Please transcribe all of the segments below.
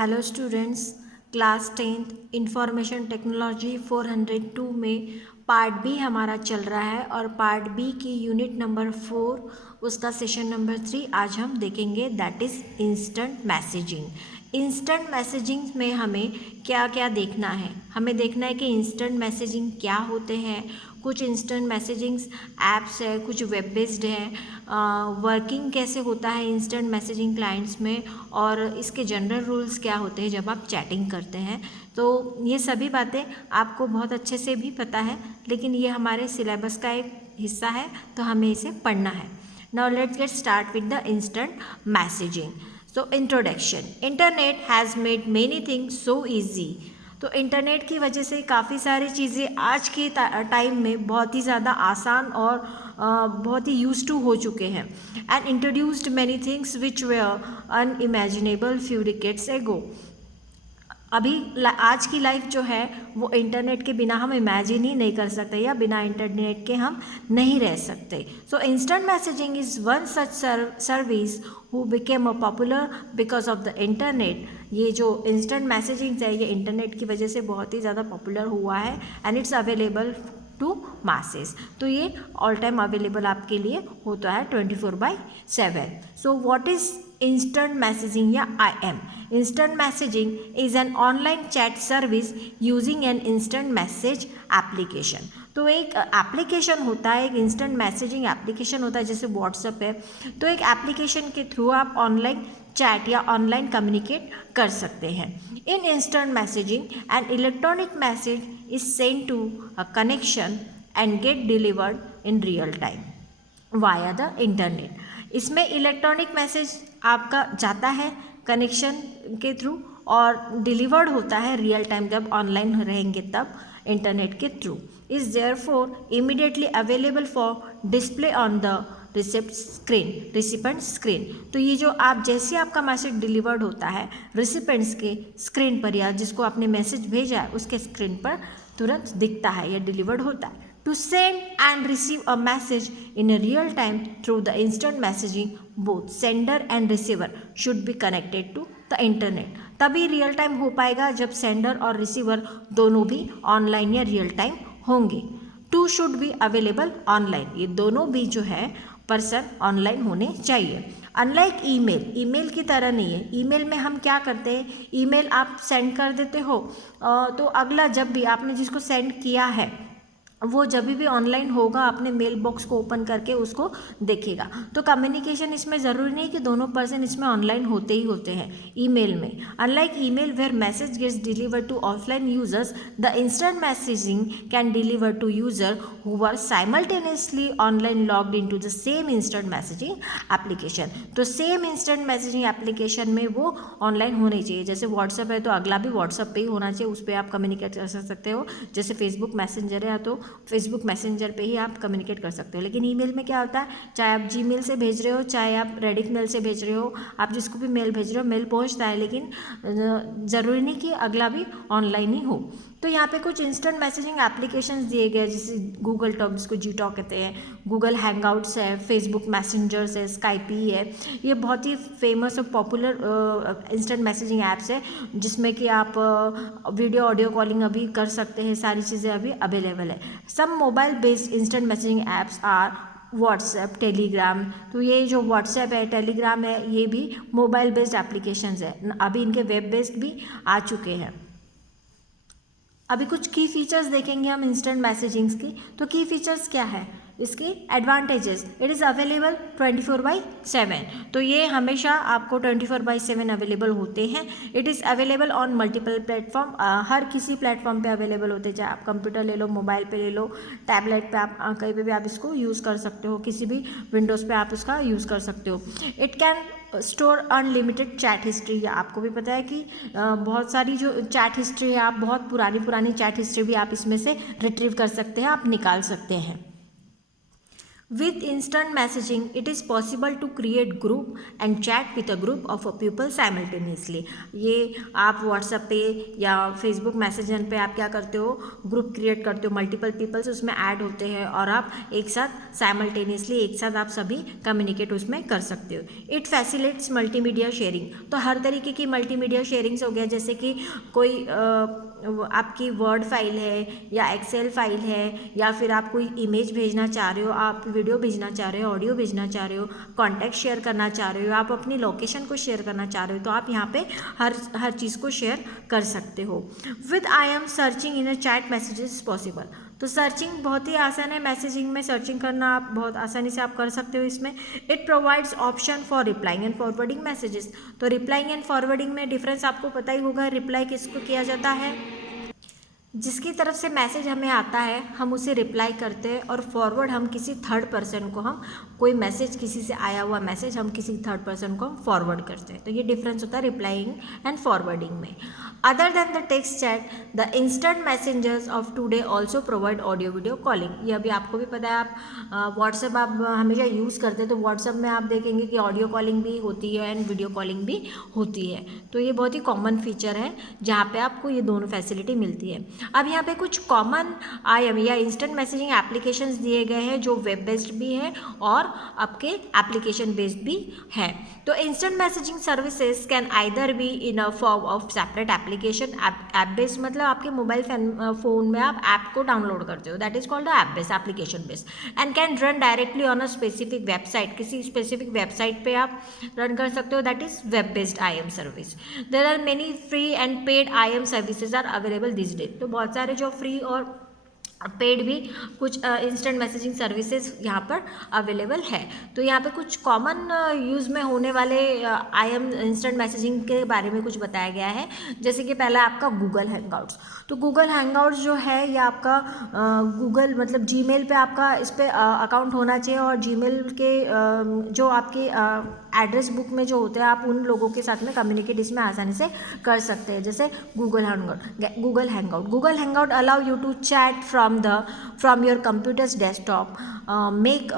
Hello students, class 10th information technology 402 में part B हमारा चल रहा है और पार्ट बी की यूनिट नंबर 4 उसका सेशन नंबर 3 आज हम देखेंगे, that is instant messaging. Instant messaging में हमें क्या क्या देखना है? हमें देखना है कि इंस्टेंट मैसेजिंग क्या होते हैं। कुछ इंस्टेंट मैसेजिंग्स ऐप्स है, कुछ वेब बेस्ड है, वर्किंग कैसे होता है इंस्टेंट मैसेजिंग क्लाइंट्स में, और इसके जनरल रूल्स क्या होते हैं जब आप चैटिंग करते हैं। तो ये सभी बातें आपको बहुत अच्छे से भी पता है, लेकिन ये हमारे सिलेबस का एक हिस्सा है तो हमें इसे पढ़ना है। Now let's get start with the instant messaging. So introduction. Internet has made many things so easy. तो इंटरनेट की वजह से काफ़ी सारी चीज़ें आज के टाइम में बहुत ही ज़्यादा आसान और बहुत ही यूज टू हो चुके हैं। And introduced many things which were unimaginable few decades ago. अभी आज की लाइफ जो है वो इंटरनेट के बिना हम इमेजिन ही नहीं कर सकते, या बिना इंटरनेट के हम नहीं रह सकते। So instant messaging is one such service who became a popular because of the internet. ये जो इंस्टेंट मैसेजिंग है ये इंटरनेट की वजह से बहुत ही ज़्यादा पॉपुलर हुआ है and it's available to masses. तो ये ऑल टाइम अवेलेबल आपके लिए होता है 24/7। So what is instant messaging या IM? instant messaging is an online chat service using an instant message application। तो एक एप्लीकेशन होता है, एक इंस्टेंट मैसेजिंग एप्लीकेशन होता है, जैसे व्हाट्सएप है। तो एक एप्लीकेशन के थ्रू आप ऑनलाइन चैट या ऑनलाइन कम्युनिकेट कर सकते हैं। In instant messaging an electronic message is send to a connection and get delivered in real time via the internet. इसमें इलेक्ट्रॉनिक मैसेज आपका जाता है कनेक्शन के थ्रू और डिलीवर्ड होता है रियल टाइम, जब ऑनलाइन रहेंगे तब इंटरनेट के through. Is therefore immediately available for display on the recipient screen. तो ये जो आप जैसे आपका मैसेज डिलीवर्ड होता है रिसिपेंट्स के स्क्रीन पर, या जिसको आपने मैसेज भेजा है उसके स्क्रीन पर तुरंत दिखता है या डिलीवर्ड होता है। To send and receive a message in a real time through the instant messaging, both sender and receiver should be connected to the internet। तभी रियल टाइम हो पाएगा जब सेंडर और रिसीवर दोनों भी ऑनलाइन या रियल टाइम होंगे। Two should be available online, ये दोनों भी जो है पर्सन ऑनलाइन होने चाहिए। अनलाइक ईमेल, ईमेल की तरह नहीं है। ईमेल में हम क्या करते हैं, ईमेल आप सेंड कर देते हो तो अगला जब भी आपने जिसको सेंड किया है वो जब भी ऑनलाइन होगा अपने मेल बॉक्स को ओपन करके उसको देखेगा। तो कम्युनिकेशन इसमें ज़रूरी नहीं कि दोनों पर्सन इसमें ऑनलाइन होते ही होते हैं ईमेल में। Unlike email where message gets deliver to offline users, the instant messaging can deliver to user who are simultaneously online logged in to the same instant messaging application. तो same instant messaging application में वो online होने चाहिए। जैसे WhatsApp है तो अगला भी व्हाट्सएप पे ही होना चाहिए, उस पर आप कम्युनिकेट कर सकते हो। जैसे फेसबुक मैसेंजर है तो फेसबुक मैसेंजर पे ही आप कम्युनिकेट कर सकते हो। लेकिन ईमेल में क्या होता है, चाहे आप जीमेल से भेज रहे हो चाहे आप रेडिट मेल से भेज रहे हो, आप जिसको भी मेल भेज रहे हो मेल पहुंचता है, लेकिन ज़रूरी नहीं कि अगला भी ऑनलाइन ही हो। तो यहाँ पे कुछ इंस्टेंट मैसेजिंग एप्लीकेशंस दिए गए, जैसे गूगल टॉक जिसको जी टॉक कहते हैं, गूगल हैंगआउट्स है, फेसबुक मैसेंजर्स है, स्काइपी है। ये बहुत ही फेमस और पॉपुलर इंस्टेंट मैसेजिंग ऐप्स है जिसमें कि आप वीडियो ऑडियो कॉलिंग अभी कर सकते हैं, सारी चीज़ें अभी अवेलेबल है। Some mobile based instant messaging apps are WhatsApp, Telegram. तो ये जो व्हाट्सएप है, टेलीग्राम है, ये भी मोबाइल बेस्ड एप्लीकेशंस है। अभी इनके वेब बेस्ड भी आ चुके हैं। अभी कुछ की फीचर्स देखेंगे हम इंस्टेंट मैसेजिंग्स की। तो की फीचर्स क्या है इसके? Advantages, it is available 24/7। तो ये हमेशा आपको 24/7 अवेलेबल होते हैं। It is available on multiple platform, हर किसी प्लेटफॉर्म पे अवेलेबल होते हैं, चाहे आप कंप्यूटर ले लो, मोबाइल पे ले लो, टैबलेट पे, आप कहीं पे भी आप इसको यूज़ कर सकते हो, किसी भी विंडोज़ पे आप इसका यूज़ कर सकते हो। It can store unlimited chat history, या आपको भी पता है कि बहुत सारी जो चैट हिस्ट्री है, आप बहुत पुरानी चैट हिस्ट्री भी आप इसमें से रिट्रीव कर सकते हैं, आप निकाल सकते हैं। With instant messaging, it is possible to create group and chat with a group of people simultaneously. ये आप WhatsApp पे या Facebook मैसेजर पे आप क्या करते हो, ग्रुप क्रिएट करते हो, मल्टीपल पीपल्स उसमें ऐड होते हैं और आप एक साथ साइमल्टेनियसली एक साथ आप सभी कम्युनिकेट उसमें कर सकते हो. It facilitates multimedia sharing. तो हर तरीके की मल्टीमीडिया शेयरिंग्स हो गया, जैसे कि कोई आपकी वर्ड फाइल है या एक्सेल फाइल है या फिर आप कोई इमेज भेजना चाह रहे हो, आप वीडियो भेजना चाह रहे हो, ऑडियो भेजना चाह रहे हो, कॉन्टैक्ट शेयर करना चाह रहे हो, आप अपनी लोकेशन को शेयर करना चाह रहे हो, तो आप यहाँ पे हर चीज़ को शेयर कर सकते हो. With I am searching in a chat messages possible. तो सर्चिंग बहुत ही आसान है, मैसेजिंग में सर्चिंग करना आप बहुत आसानी से आप कर सकते हो इसमें. It provides option for replying and forwarding messages. तो रिप्लाइंग एंड फॉरवर्डिंग में डिफरेंस आपको पता ही होगा. रिप्लाई किसको किया जाता है, जिसकी तरफ से मैसेज हमें आता है हम उसे रिप्लाई करते हैं, और फॉरवर्ड हम किसी थर्ड पर्सन को, हम कोई मैसेज किसी से आया हुआ मैसेज हम किसी थर्ड पर्सन को हम फॉरवर्ड करते हैं. तो ये डिफरेंस होता है रिप्लाइंग एंड फॉरवर्डिंग में. Other than the text chat, the instant messengers of today also provide audio video calling. ये अभी आपको भी पता है, आप व्हाट्सएप आप हमेशा यूज़ करते हैं, तो व्हाट्सएप में आप देखेंगे कि ऑडियो कॉलिंग भी होती है एंड वीडियो कॉलिंग भी होती है. तो ये बहुत ही कॉमन फीचर है जहाँ पे आपको ये दोनों फैसिलिटी मिलती है. अब यहाँ पे कुछ कॉमन IM या इंस्टेंट मैसेजिंग एप्लीकेशंस दिए गए हैं जो वेब बेस्ड भी है और आपके एप्लीकेशन बेस्ड भी है. तो instant messaging services can either be in a form of separate application. App based मतलब आपके मोबाइल फ़ोन में आप ऐप को डाउनलोड करते हो, that is called app based, application based, and can run directly on a specific website. किसी specific website पे आप रन कर सकते हो, that is web based IM service. There are many free and paid IM services are available this day. तो बहुत सारे जो फ्री और पेड भी कुछ इंस्टेंट मैसेजिंग सर्विसेज यहाँ पर अवेलेबल है. तो यहाँ पे कुछ कॉमन यूज़ में होने वाले IM इंस्टेंट मैसेजिंग के बारे में कुछ बताया गया है. जैसे कि पहला आपका गूगल हैंगआउट्स. तो गूगल हैंगआउट्स जो है ये आपका गूगल मतलब जीमेल पे आपका इस पर अकाउंट होना चाहिए, और जीमेल के जो आपके एड्रेस बुक में जो होते हैं आप उन लोगों के साथ में कम्युनिकेट इसमें आसानी से कर सकते हैं. जैसे Google hangout allow you to chat from your computer's desktop, make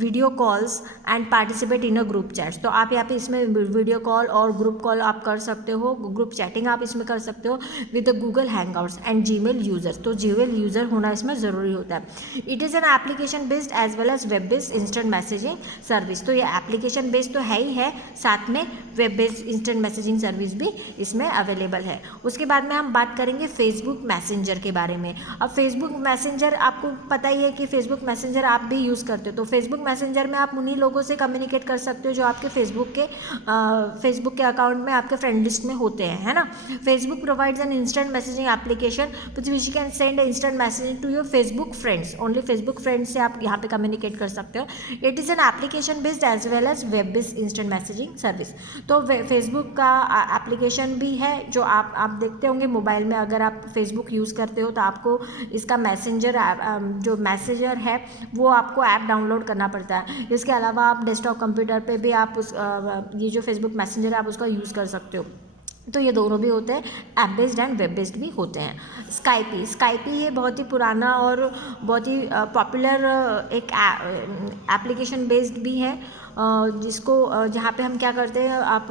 video calls and participate in a group chats. तो आप यहाँ पे इसमें वीडियो कॉल और ग्रुप कॉल आप कर सकते हो, ग्रुप चैटिंग आप इसमें कर सकते हो with the Google Hangouts and Gmail users. तो जीमेल यूज़र होना इसमें ज़रूरी होता है. It is an application based as well as web based instant messaging service. तो ये एप्लीकेशन बेस्ड तो है ही है, साथ में web based instant messaging service भी इसमें अवेलेबल है. उसके बाद में हम बात करेंगे फेसबुक मैसेंजर के बारे में. अब फेसबुक मैसेंजर आपको पता ही है कि फेसबुक मैसेंजर आप भी यूज़ करते हो. तो फेसबुक मैसेंजर में आप उन्हीं लोगों से कम्युनिकेट कर सकते हो जो आपके फेसबुक के अकाउंट में आपके फ्रेंड लिस्ट में होते हैं, है ना. Facebook provides an instant messaging application which you can send instant messaging to your Facebook friends. Only Facebook friends से आप यहाँ पे कम्युनिकेट कर सकते हो. It is an application based as well as web based instant messaging service. तो Facebook का application भी है जो आप देखते होंगे मोबाइल में. अगर आप फेसबुक यूज़ करते हो तो आपको इसका मैसेंजर जो मैसेजर है वो आपको ऐप डाउनलोड करना पड़ता है. इसके अलावा आप डेस्कटॉप कंप्यूटर पे भी आप ये जो फेसबुक मैसेंजर है आप उसका यूज़ कर सकते हो. तो ये दोनों भी होते हैं, app based and web based भी होते हैं. स्काइपी ये बहुत ही पुराना और बहुत ही पॉपुलर एक एप्लीकेशन बेस्ड भी है, जिसको जहाँ पे हम क्या करते हैं, आप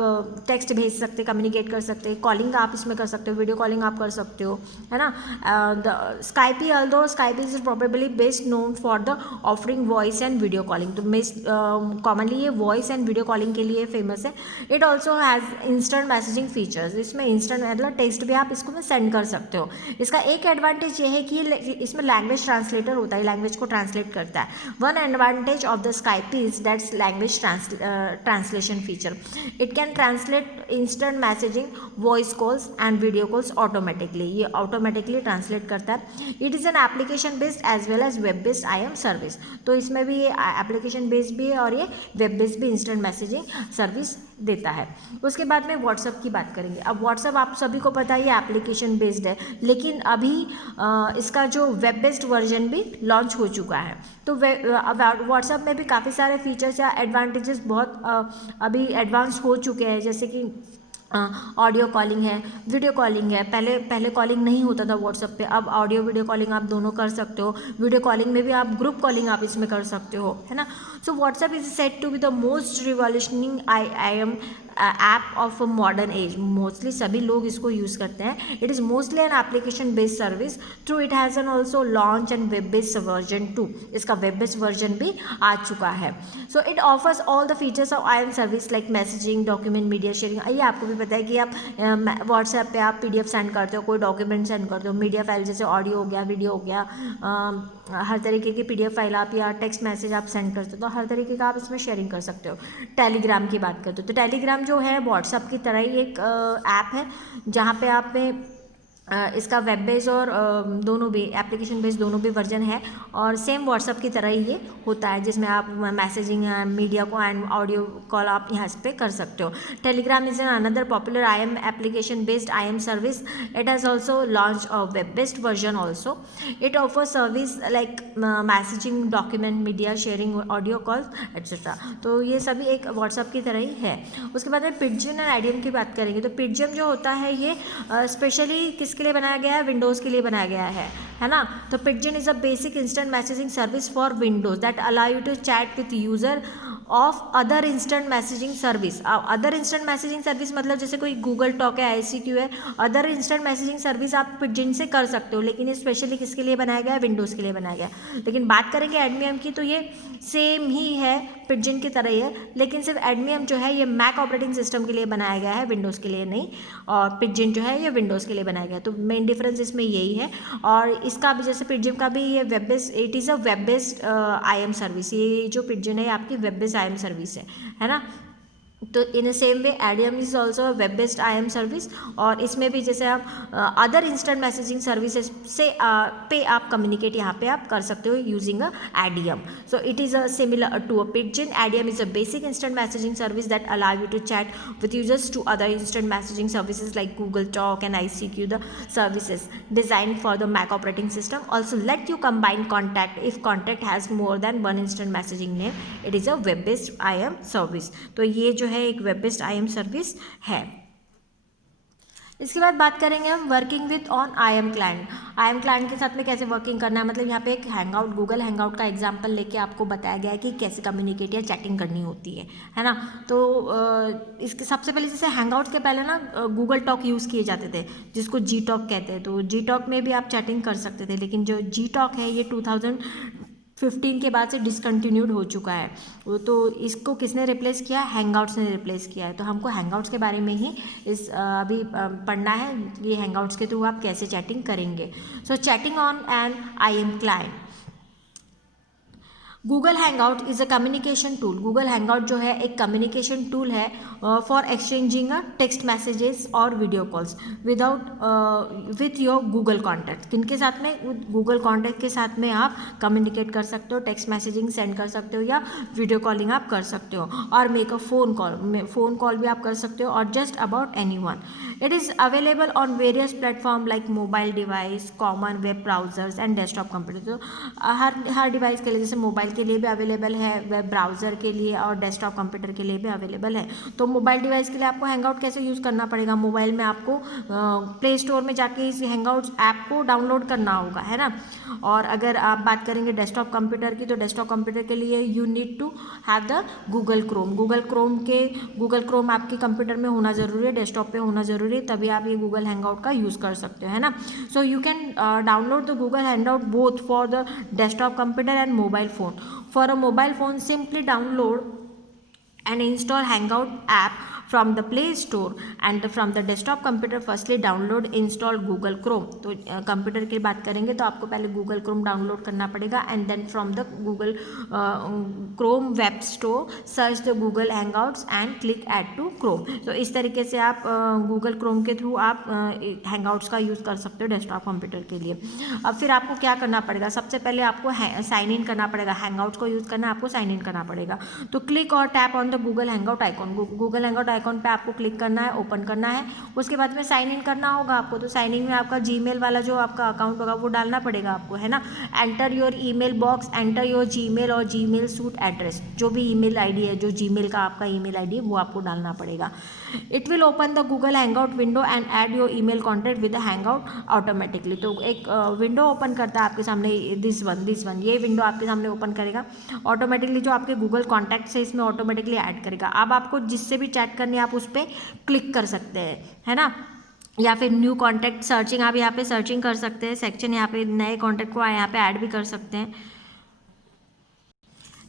टेक्स्ट भेज सकते, कम्युनिकेट कर सकते हैं, कॉलिंग आप इसमें कर सकते हो, वीडियो कॉलिंग आप कर सकते हो, है ना. स्काइपी is probably best known for the offering voice and video calling. तो कॉमनली ये वॉइस एंड वीडियो कॉलिंग के लिए फेमस है. It also has instant messaging features. इसमें इंस्टेंट मतलब टेक्स्ट भी आप इसको में सेंड कर सकते हो. इसका एक एडवांटेज ये है कि इसमें लैंग्वेज ट्रांसलेटर होता है, लैंग्वेज को ट्रांसलेट करता है. One advantage of the स्काइपी is that's language translation feature. It can translate instant messaging, voice calls and video calls automatically. ये automatically translate करता है. It is an application based as well as web based IM service. तो इसमें भी ये application based भी है और ये web based भी instant messaging service देता है. उसके बाद में व्हाट्सअप की बात करेंगे. अब व्हाट्सअप आप सभी को पता है ये एप्लीकेशन बेस्ड है, लेकिन अभी इसका जो वेब बेस्ड वर्जन भी लॉन्च हो चुका है. तो व्हाट्सअप में भी काफ़ी सारे फीचर्स या एडवांटेजेस बहुत अभी एडवांस हो चुके हैं. जैसे कि ऑडियो कॉलिंग है, वीडियो कॉलिंग है। पहले पहले कॉलिंग नहीं होता था व्हाट्सएप पे, अब ऑडियो वीडियो कॉलिंग आप दोनों कर सकते हो। वीडियो कॉलिंग में भी आप ग्रुप कॉलिंग आप इसमें कर सकते हो, है ना। So WhatsApp is said to be the most revolutionising I M app of a modern age. Mostly सभी लोग इसको यूज़ करते हैं। It is mostly an application based service through it has an also launch and web based version 2। इसका web based version भी आ चुका है। So it offers all the features of I M service like messaging, document, media sharing. ये आपको भी पता है कि आप व्हाट्सएप पे आप PDF सेंड करते हो, कोई डॉक्यूमेंट सेंड करते हो, मीडिया फाइल जैसे ऑडियो हो गया, वीडियो हो गया, हर तरीके की PDF फाइल आप या टेक्स्ट मैसेज आप सेंड करते हो, तो हर तरीके का आप इसमें शेयरिंग कर सकते हो। टेलीग्राम की बात करते हो तो टेलीग्राम जो है व्हाट्सएप की तरह ही एक ऐप है, जहाँ पे आप में इसका वेब बेस और दोनों भी एप्लीकेशन बेस दोनों भी वर्जन है, और सेम व्हाट्सएप की तरह ही ये होता है, जिसमें आप मैसेजिंग मीडिया को एंड ऑडियो कॉल आप यहाँ पे कर सकते हो। Telegram is an another popular IM application based IM service. It has also launch a web based version also. It offer service like messaging, document, media sharing, audio call etcetera. तो ये सभी एक व्हाट्सएप की तरह ही है। उसके बाद में पिजन एंड IDM की बात करेंगे तो पिजन जो होता है ये स्पेशली किसके लिए बनाया गया है, विंडोज़ के लिए बनाया गया है ना। तो Pidgin is a basic instant messaging service for Windows that allow you to chat with user of other instant messaging service. Other instant messaging service मतलब जैसे कोई गूगल टॉक है, ICQ है, अदर इंस्टेंट मैसेजिंग सर्विस आप Pidgin से कर सकते हो, लेकिन ये स्पेशली किसके लिए बनाया गया है, विंडोज़ के लिए बनाया गया है। लेकिन बात करेंगे एडमीएम की तो ये सेम ही है, पिजन की तरह ही है, लेकिन सिर्फ एडमीएम जो है ये मैक ऑपरेटिंग सिस्टम के लिए बनाया गया है, विंडोज़ के लिए नहीं, और पिजन जो है ये विंडोज़ के लिए बनाया गया है। तो मेन डिफरेंस इसमें यही है। और इसका भी जैसे पिजन का भी ये web based, it is a web based IM service. ये जो पिजन है आपकी वेब बेस्ड IM सर्विस है ना। तो in the same way ADM is also web based IM service, और इसमें भी जैसे आप अदर इंस्टेंट मैसेजिंग सर्विसेज से पे आप कम्युनिकेट यहाँ पे आप कर सकते हो using a Adium. So it is a similar to a Pidgin. Adium is a basic instant messaging service that allow you to chat with users to other instant messaging services like Google Talk and ICQ। The services designed for the Mac operating system also let you combine contact if contact has more than one instant messaging name. It is a web based IM service. तो ये जो है एक web based IM service है। इसके बाद बात करेंगे हम working with on IM client. IM client के साथ में कैसे वर्किंग करना है, मतलब यहाँ पे एक हैंगआउट, गूगल हैंगआउट का एग्जांपल लेके आपको बताया गया है कि कैसे कम्युनिकेट या चैटिंग करनी होती है ना। तो इसके सबसे पहले जैसे हैंगआउट के पहले ना गूगल टॉक यूज़ किए जाते थे, जिसको G Talk कहते हैं। तो G Talk में भी आप चैटिंग कर सकते थे, लेकिन जो G Talk है ये 2015 के बाद से डिसकंटिन्यूड हो चुका है। तो इसको किसने रिप्लेस किया, हैंगआउट्स ने रिप्लेस किया है। तो हमको हैंगआउट्स के बारे में ही इस अभी पढ़ना है, ये हैंगआउट्स के थ्रू आप कैसे चैटिंग करेंगे। So chatting on an IM client. Google Hangout is a communication tool. Google Hangout जो है एक कम्युनिकेशन टूल है फॉर एक्सचेंजिंग टेक्स्ट मैसेजेस और video calls with your Google contact. किनके साथ में, गूगल कॉन्टैक्ट के साथ में आप कम्युनिकेट कर सकते हो, टेक्स्ट मैसेजिंग सेंड कर सकते हो या वीडियो कॉलिंग आप कर सकते हो, और मेक अ फ़ोन कॉल भी आप कर सकते हो, और just about anyone. It is available on various platform like mobile device, common web browsers and desktop computer. तो हर डिवाइस के लिए, जैसे मोबाइल के लिए भी अवेलेबल है, वेब ब्राउज़र के लिए और डेस्कटॉप कंप्यूटर के लिए भी अवेलेबल है। तो मोबाइल डिवाइस के लिए आपको हैंगआउट कैसे यूज़ करना पड़ेगा, मोबाइल में आपको प्ले स्टोर में जाके इस हैंगआउट्स ऐप को डाउनलोड करना होगा, है ना। और अगर आप बात करेंगे डेस्कटॉप कंप्यूटर की, तो डेस्कटॉप कंप्यूटर के लिए you need to have the Google Chrome. Google Chrome आपके कंप्यूटर में होना ज़रूरी है, डेस्कटॉप पे होना ज़रूरी है, तभी आप ये गूगल हैंगआउट का यूज़ कर सकते हो, है ना। So you can download the Google hangout both for the desktop computer and mobile phone. For a mobile phone, simply download and install Hangout app from the Play Store, and from the desktop computer firstly download install Google Chrome. तो computer की बात करेंगे तो आपको पहले Google Chrome download करना पड़ेगा, and then from the Google Chrome web store search the Google Hangouts and click add to Chrome. तो इस तरीके से आप Google Chrome के थ्रू आप हैंगआउट्स का यूज़ कर सकते हो डेस्कटॉप कंप्यूटर के लिए। अब फिर आपको क्या करना पड़ेगा, सबसे पहले आपको साइन इन करना पड़ेगा, हैंगआउट्स को यूज़ करना है आपको साइन इन करना पड़ेगा। तो क्लिक और tap on the Google hangout icon. Google hangout icon पे आपको क्लिक करना है, ओपन करना है। उसके बाद में साइन इन करना होगा आपको, तो साइन इन में आपका जीमेल वाला जो आपका अकाउंट होगा वो डालना पड़ेगा आपको, है ना। Enter your email box, enter your Gmail और जीमेल सूट एड्रेस, जो भी ईमेल आईडी है, जो जीमेल का आपका ईमेल आईडी है वो आपको डालना पड़ेगा। It will open the Google hangout window and add your email contact with the hangout automatically. तो एक विंडो ओपन करता है आपके सामने, दिस वन ये विंडो आपके सामने ओपन करेगा ऑटोमेटिकली, जो आपके गूगल कॉन्टैक्ट्स है इसमें ऑटोमेटिकली ऐड करेगा। अब आपको जिससे भी चैट करनी है आप उस पर क्लिक कर सकते हैं, है ना। या फिर न्यू कॉन्टैक्ट सर्चिंग, आप यहाँ पे सर्चिंग कर सकते हैं, सेक्शन यहाँ पे नए कॉन्टैक्ट को यहाँ पे ऐड भी कर सकते हैं।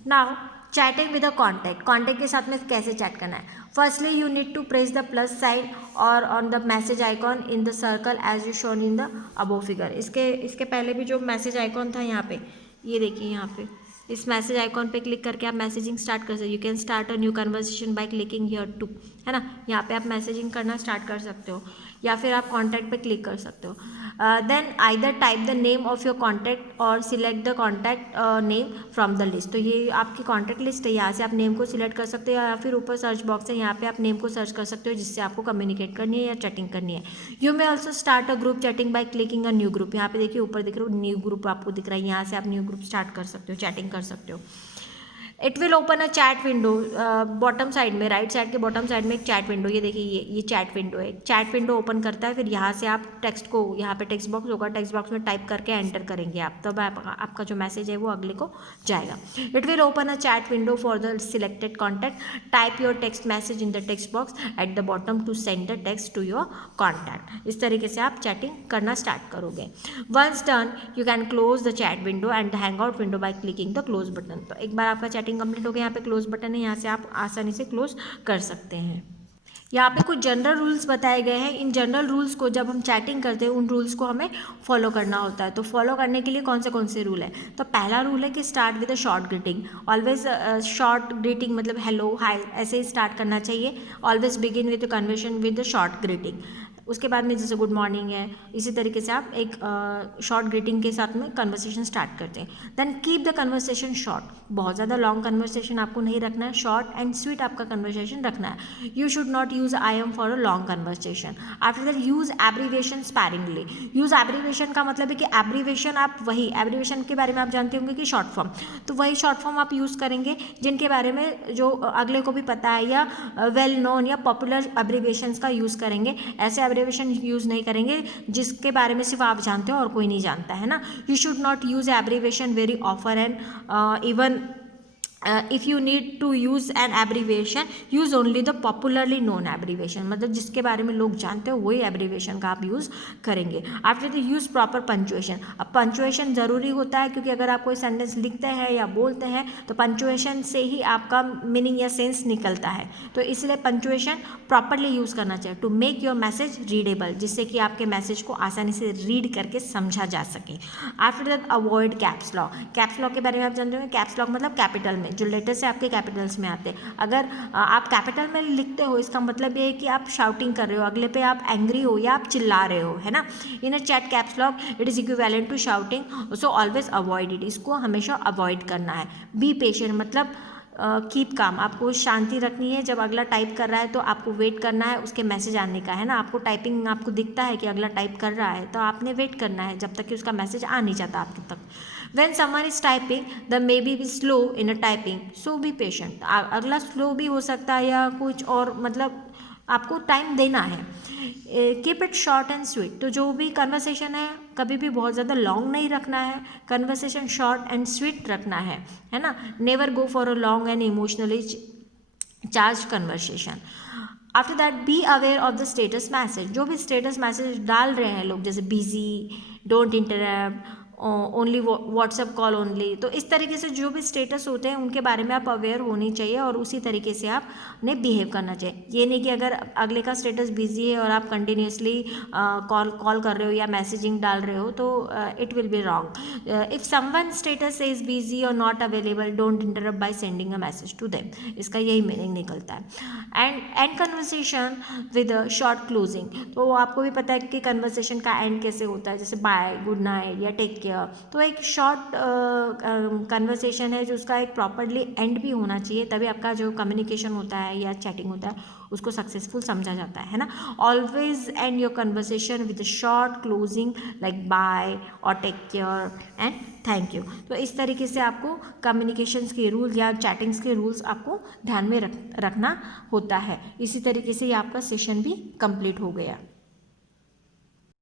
Now chatting with a contact के साथ में कैसे चैट करना है। Firstly you need to press the plus sign और on the message icon in the circle as you shown in the above figure. इसके पहले भी जो मैसेज आइकॉन था यहाँ पे, ये देखिए यहाँ पे इस मैसेज आइकॉन पे क्लिक करके आप मैसेजिंग स्टार्ट कर सकते हो। You can start a new conversation by clicking here to, है ना। यहाँ पे आप मैसेजिंग करना स्टार्ट कर सकते हो या फिर आप कॉन्टैक्ट पे क्लिक कर सकते हो। Then either type the name of your contact और select the contact name from the list. तो ये आपकी कॉन्टैक्ट लिस्ट है, यहाँ से आप नेम को सिलेक्ट कर सकते हो या फिर ऊपर सर्च बॉक्स है, यहाँ पे आप नेम को सर्च कर सकते हो जिससे आपको कम्युनिकेट करनी है या चैटिंग करनी है। You may also start a group chatting by clicking a new group. यहाँ पे देखिए ऊपर दिख रहा है न्यू ग्रुप आपको दिख रहा है, यहाँ से आप न्यू ग्रुप स्टार्ट कर सकते हो, चैटिंग कर सकते हो। It will open a chat window, bottom side में, राइट साइड के बॉटम साइड में एक चैट विंडो, ये देखिए ये चैट विंडो है। चैट विंडो ओपन करता है, फिर यहाँ से आप टेक्स्ट को, यहाँ पे टेक्स्ट बॉक्स होगा, टेक्स्ट बॉक्स में टाइप करके एंटर करेंगे आप, तब आपका जो मैसेज है वो अगले को जाएगा। It will open a chat window for the selected contact, type your text message in the text box at the bottom to send the text to your contact. इस तरीके से आप चैटिंग करना स्टार्ट करोगे। Once done you can close the chat window and the hangout window by clicking the close button. तो एक बार आपका chatting complete हो गया, यहाँ पे क्लोज बटन है, यहाँ से आप आसानी से क्लोज कर सकते हैं। यहाँ पे कुछ जनरल रूल्स बताए गए हैं। इन जनरल रूल्स को जब हम चैटिंग करते हैं उन रूल्स को हमें फॉलो करना होता है। तो फॉलो करने के लिए कौन से रूल है। तो पहला रूल है कि start with a short greeting. Always short greeting मतलब हेलो हाय ऐसे ही स्टार्ट करना चाहिए। Always begin with conversation with the short greeting. उसके बाद में जैसे गुड मॉर्निंग है, इसी तरीके से आप एक शॉर्ट ग्रीटिंग के साथ में कन्वर्सेशन स्टार्ट करते हैं। Then keep the conversation short. बहुत ज़्यादा लॉन्ग कन्वर्सेशन आपको नहीं रखना है, शॉर्ट एंड स्वीट आपका कन्वर्सेशन रखना है। You should not use I M for a long conversation. After that use abbreviation sparingly. Use abbreviation का मतलब है कि एब्रीविएशन आप वही एब्रीविएशन के बारे में आप जानते होंगे कि शॉर्ट फॉर्म, तो वही शॉर्ट फॉर्म आप यूज़ करेंगे जिनके बारे में जो अगले को भी पता है, या वेल नोन या पॉपुलर एब्रीविएशंस का यूज़ करेंगे। ऐसे एब्रीविएशन यूज़ नहीं करेंगे जिसके बारे में सिर्फ आप जानते हो और कोई नहीं जानता, है ना। You should not use abbreviation very offer and even if you need to use an abbreviation, use only the popularly known abbreviation। मतलब जिसके बारे में लोग जानते हो वही एब्रीविएशन का आप यूज़ करेंगे। After the use proper punctuation. अब पंचुएशन ज़रूरी होता है क्योंकि अगर आप कोई सेंटेंस लिखते हैं या बोलते हैं तो पंचुएशन से ही आपका मीनिंग या सेंस निकलता है, तो इसलिए पंचुएशन प्रॉपरली यूज़ करना चाहिए to make your message readable, जिससे कि आपके मैसेज को आसानी से रीड करके समझा जा सके। After that avoid caps lock. Caps lock के बारे में आप जानते हो, कैप्स लॉक मतलब कैपिटल में, जो लेटर्स है आपके कैपिटल्स में आते हैं। अगर आप कैपिटल में लिखते हो इसका मतलब ये है कि आप शाउटिंग कर रहे हो, अगले पे आप एंग्री हो या आप चिल्ला रहे हो, है ना। In a chat caps lock it is equivalent to shouting, so always avoid it. इसको हमेशा अवॉइड करना है। बी पेशेंट मतलब कीप काम, आपको शांति रखनी है। जब अगला टाइप कर रहा है तो आपको वेट करना है उसके मैसेज आने का, है ना। आपको टाइपिंग आपको दिखता है कि अगला टाइप कर रहा है तो आपने वेट करना है जब तक कि उसका मैसेज आ नहीं जाता आपके तक। When someone is typing, the may be slow in a typing, so be patient। अगला स्लो भी हो सकता है या कुछ और, मतलब आपको टाइम देना है। Keep it short and sweet. तो जो भी कन्वर्सेशन है कभी भी बहुत ज़्यादा लॉन्ग नहीं रखना है, कन्वर्सेशन शॉर्ट एंड स्वीट रखना है ना। Never go for a long and emotionally charge conversation. After that be aware of the status message. जो भी स्टेटस मैसेज डाल रहे हैं लोग, जैसे busy, don't interrupt, only WhatsApp call only, तो इस तरीके से जो भी स्टेटस होते हैं उनके बारे में आप अवेयर होनी चाहिए और उसी तरीके से आपने बिहेव करना चाहिए। ये नहीं कि अगर अगले का स्टेटस बिजी है और आप कंटिन्यूसली कॉल कर रहे हो या मैसेजिंग डाल रहे हो तो it will be wrong. If someone status is busy और not available, don't interrupt by sending a message to them. इसका यही मीनिंग निकलता है। End conversation with short closing. तो आपको भी पता है कि कन्वर्सेशन का एंड कैसे होता है, जैसे बाय, गुड नाइट या टेक केयर, केयर। तो एक शॉर्ट कन्वर्सेशन है जो उसका एक प्रॉपरली एंड भी होना चाहिए, तभी आपका जो कम्युनिकेशन होता है या चैटिंग होता है उसको सक्सेसफुल समझा जाता है ना। Always end your conversation with short closing like bye और take care and thank you. तो इस तरीके से आपको कम्युनिकेशंस के रूल्स या चैटिंग्स के रूल्स आपको ध्यान में रखना होता है। इसी तरीके से ये आपका सेशन भी कंप्लीट हो गया।